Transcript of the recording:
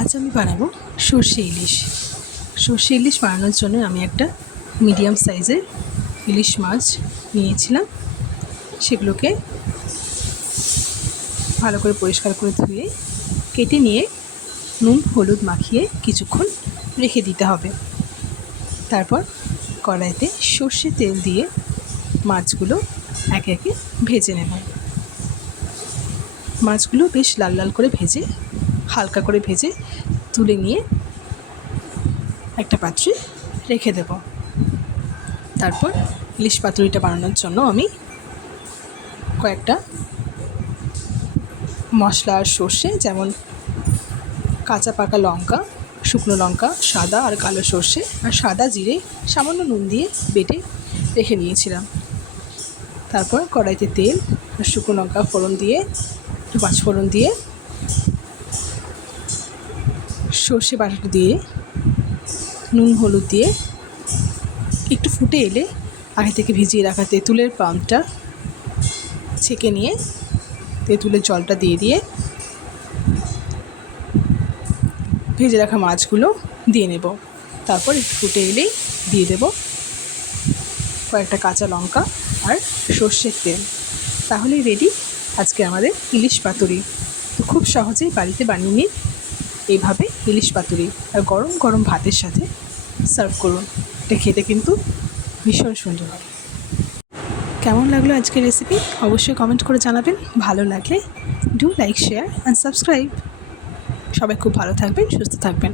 আজ আমি বানাবো সর্ষে ইলিশ। সর্ষে ইলিশ বানানোর জন্য আমি একটা মিডিয়াম সাইজের ইলিশ মাছ নিয়েছিলাম। সেগুলোকে ভালো করে পরিষ্কার করে ধুয়ে কেটে নিয়ে নুন হলুদ মাখিয়ে কিছুক্ষণ রেখে দিতে হবে। তারপর কড়াইতে সর্ষে তেল দিয়ে মাছগুলো একে একে ভেজে নেব। মাছগুলো বেশ লাল লাল করে ভেজে হালকা করে ভেজে তুলে নিয়ে একটা পাত্রে রেখে দেব। তারপর ইলিশ পাতুরিটা বানানোর জন্য আমি কয়েকটা মশলা আর সর্ষে, যেমন কাঁচা পাকা লঙ্কা, শুকনো লঙ্কা, সাদা আর কালো সর্ষে আর সাদা জিরে সামান্য নুন দিয়ে বেটে রেখে নিয়েছিলাম। তারপর কড়াইতে তেল আর শুকনো লঙ্কা ফোড়ন দিয়ে একটু পাঁচফোড়ন দিয়ে সর্ষে বাটাটা দিয়ে নুন হলুদ দিয়ে একটু ফুটে এলে আগে থেকে ভিজিয়ে রাখা তেঁতুলের পাল্পটা ছেঁকে নিয়ে তেঁতুলের জলটা দিয়ে ভেজে রাখা মাছগুলো দিয়ে নেব। তারপর একটু ফুটে এলেই দিয়ে দেব কয়েকটা কাঁচা লঙ্কা আর সর্ষের তেল। তাহলেই রেডি আজকে আমাদের ইলিশ পাতুরি। তো খুব সহজেই বাড়িতে বানিয়ে নিন এইভাবে ইলিশ পাতুরি, আর গরম গরম ভাতের সাথে সার্ভ করুন। এটা খেতে কিন্তু ভীষণ সুন্দর হয়। কেমন লাগলো আজকের রেসিপি অবশ্যই কমেন্ট করে জানাবেন। ভালো লাগলে do like, share and subscribe. সবাই খুব ভালো থাকবেন, সুস্থ থাকবেন।